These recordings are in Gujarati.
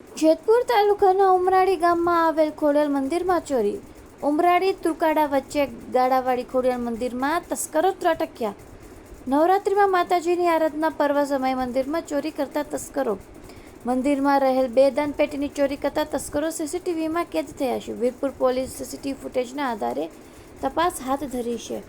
જેતપુર તાલુકાના ઉમરાળી ગામમાં આવેલ ખોડિયાર મંદિરમાં ચોરી. ઉમરાળી તુકાડા વચ્ચે ગાડાવાળી ખોડિયાર મંદિરમાં તસ્કરો ત્રાટક્યા. નવરાત્રિમાં માતાજીની આરાધના પર્વ સમયે મંદિરમાં ચોરી કરતા તસ્કરો. મંદિરમાં રહેલ 2 દાનપેટીની ચોરી કરતા તસ્કરો સીસીટીવીમાં કેદ થયા છે. વીરપુર પોલીસ સીસીટીવી ફૂટેજના આધારે તપાસ હાથ ધરી છે.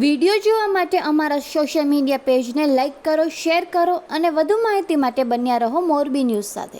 વિડીયો જોવા માટે અમારા સોશિયલ મીડિયા પેજને લાઇક કરો, શેર કરો અને વધુ માહિતી માટે બન્યા રહો મોરબી ન્યૂઝ સાથે.